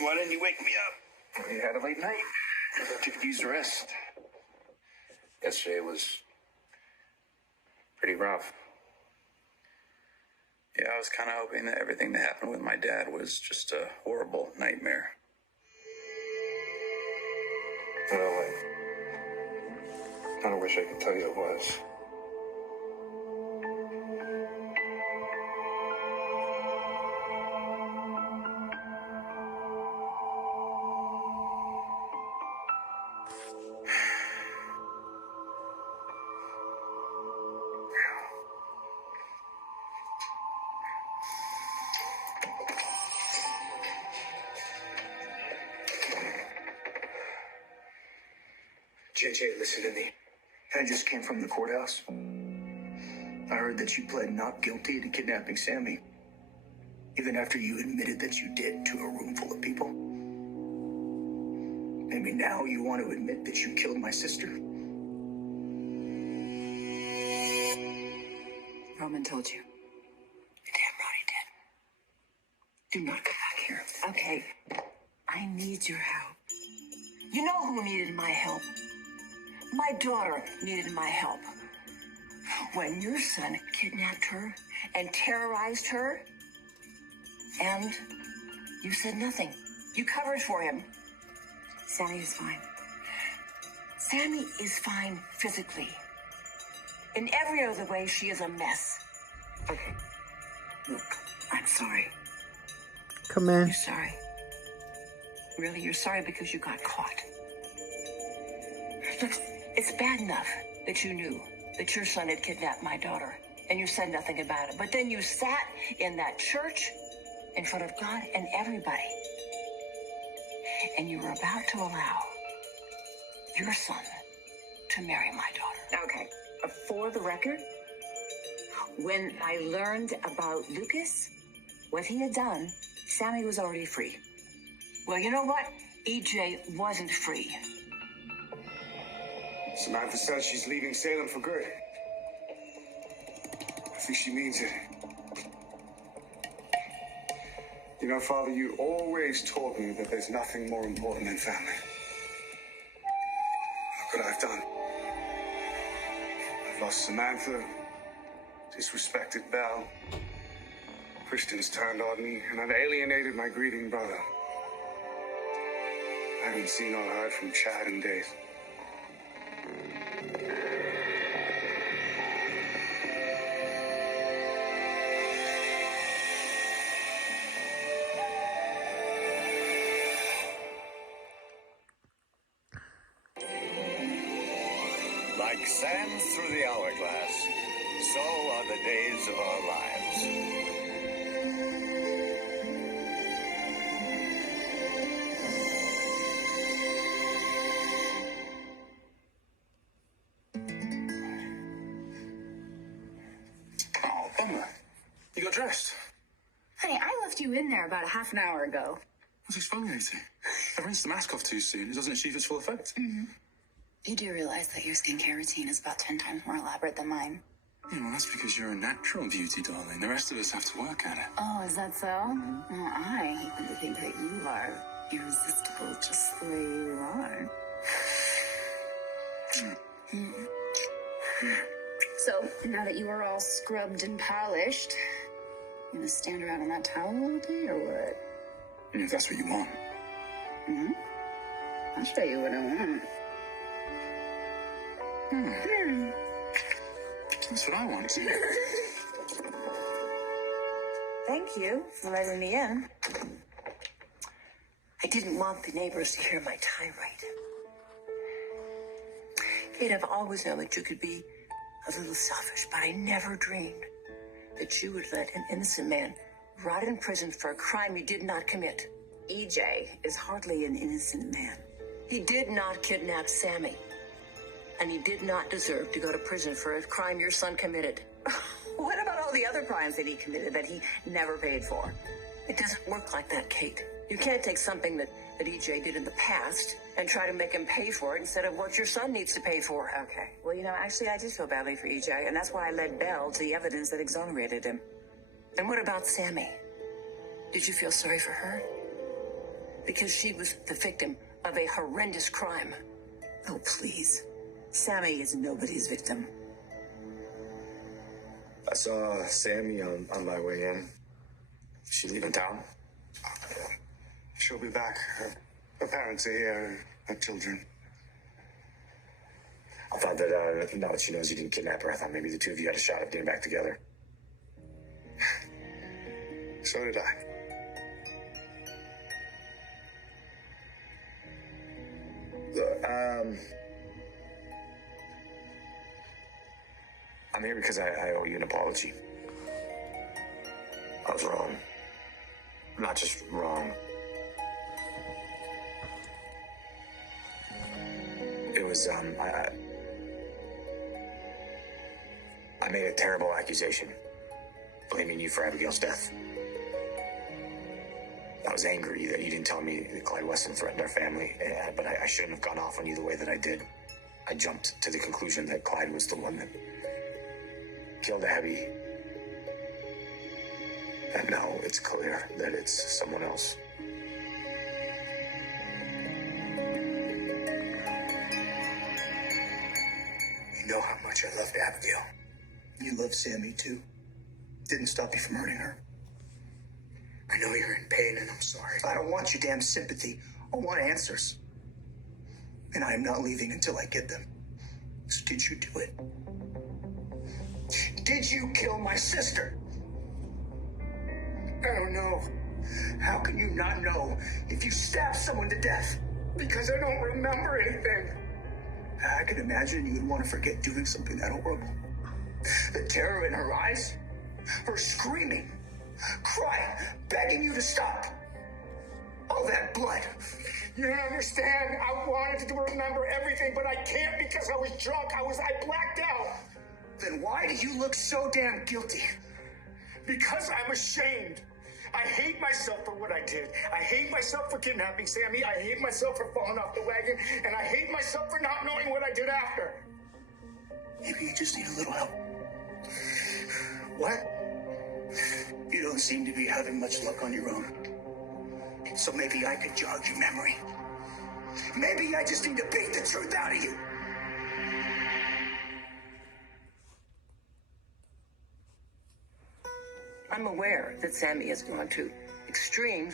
Why didn't you wake me up? We had a late night. I thought you could use the rest. Yesterday was pretty rough. Yeah, I was kind of hoping that everything that happened with my dad was just a horrible nightmare. Well, I kind of wish I could tell you it was. JJ, listen to me. I just came from the courthouse. I heard that you pled not guilty to kidnapping Sammy, even after you admitted that you did to a room full of people. Maybe now you want to admit that you killed my sister? Roman told you. You're damn right he did. Do not come back here. Okay, I need your help. You know who needed my help? My daughter needed my help. When your son kidnapped her and terrorized her, and you said nothing. You covered for him. Sammy is fine. Sammy is fine physically. In every other way, she is a mess. Okay. Look, I'm sorry. Come in. You're sorry. Really, you're sorry because you got caught. Look, it's bad enough that you knew that your son had kidnapped my daughter and you said nothing about it. But then you sat in that church in front of God and everybody. And you were about to allow your son to marry my daughter. Okay, for the record, when I learned about Lucas, what he had done, Sammy was already free. Well, you know what? EJ wasn't free. Samantha says she's leaving Salem for good. I think she means it. You know, Father, you always taught me that there's nothing more important than family. Look what I've done. I've lost Samantha, disrespected Belle. Christians turned on me, and I've alienated my grieving brother. I haven't seen or heard from Chad in days. Like sand through the hourglass, so are the days of our lives. Oh, Emma, you got dressed. Honey, I left you in there about a half an hour ago. What's exfoliating? If I rinse the mask off too soon, it doesn't achieve its full effect. You do realize that your skincare routine is about 10 times more elaborate than mine. Yeah, well, that's because you're a natural beauty, darling. The rest of us have to work at it. Oh, is that so? Well, I happen to think that you are irresistible just the way you are. So, now that you are all scrubbed and polished, you gonna stand around in that towel all day or what? Yeah, if that's what you want. I'll show you what I want. That's what I want. Thank you for letting me in. I didn't want the neighbors to hear my tirade. Kate, I've always known that you could be a little selfish, but I never dreamed that you would let an innocent man rot in prison for a crime he did not commit. EJ is hardly an innocent man. He did not kidnap Sammy, and he did not deserve to go to prison for a crime your son committed. What about all the other crimes that he committed that he never paid for? It doesn't work like that, Kate. You can't take something that EJ did in the past and try to make him pay for it instead of what your son needs to pay for. Okay. Well, actually, I did feel badly for EJ, and that's why I led Belle to the evidence that exonerated him. And what about Sammy? Did you feel sorry for her? because she was the victim of a horrendous crime. Oh, please. Sammy is nobody's victim. I saw Sammy on my way in. She leaving town? She'll be back. Her parents are here, her children. I thought that now that she knows you didn't kidnap her, I thought maybe the two of you had a shot at getting back together. So did I. Look, I'm here because I owe you an apology. I was wrong. Not just wrong. It was, I made a terrible accusation, blaming you for Abigail's death. I was angry that you didn't tell me that Clyde Weston threatened our family, but I shouldn't have gone off on you the way that I did. I jumped to the conclusion that Clyde was the one that killed Abby. And now it's clear that it's someone else. You know how much I loved Abigail. You love Sammy too. Didn't stop you from hurting her. I know you're in pain and I'm sorry. I don't want your damn sympathy. I want answers. And I am not leaving until I get them. So did you do it? Did you kill my sister? I don't know. How can you not know if you stabbed someone to death? Because I don't remember anything. I can imagine you would want to forget doing something that horrible. The terror in her eyes, her screaming, crying, begging you to stop. All that blood. You don't understand. I wanted to remember everything, but I can't because I was drunk. I blacked out. Then why do you look so damn guilty? Because I'm ashamed. I hate myself for what I did. I hate myself for kidnapping Sammy. I hate myself for falling off the wagon. And I hate myself for not knowing what I did after. Maybe you just need a little help. What? You don't seem to be having much luck on your own. So maybe I could jog your memory. Maybe I just need to beat the truth out of you. I'm aware that Sammy has gone to extremes